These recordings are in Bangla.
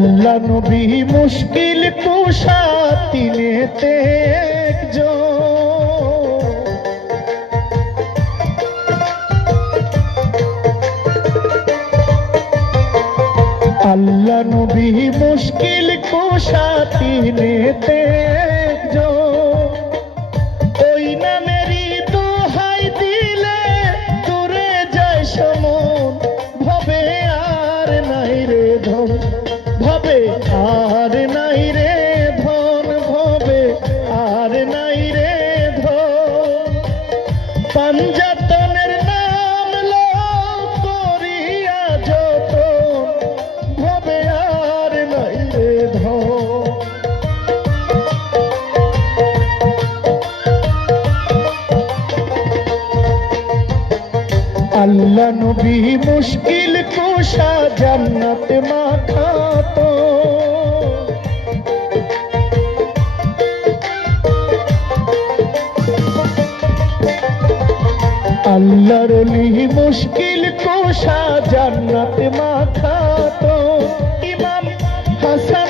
নবী মুশকিল কুষা তিনেতে আল্লাহ নবী মুশকিল কুষা তিনেতে আল্লাহ নবী মুশকিল কুশা জান্নাত মাখাতো আল্লাহর অলি মুশকিল কুশা জান্নাত মাখাতো ইমাম হুসেন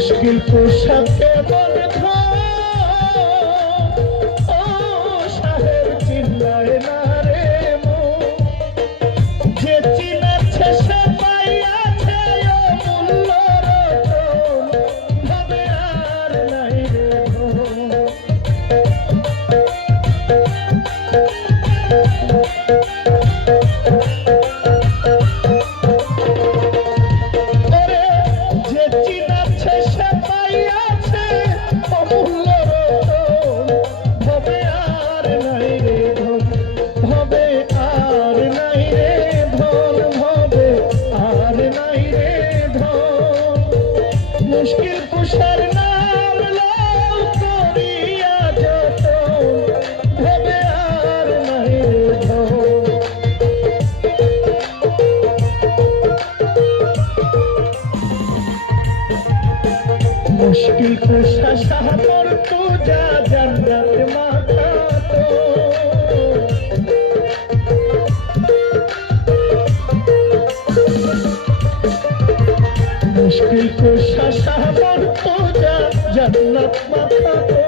মুশকিল কুশাকে মন ধন ও সাহেব চিল্লাহে না রে মন যে চিনাচ্ছে সে পাইয়াছে মূল্য ভাবে আর নাই রে ধন ওরে মুশকিল কুশা শাহর তুজা জান্নাত মাখাতো মুশকিল কুশা শাহর তুজা জান্নাত মাখাতো ইমাম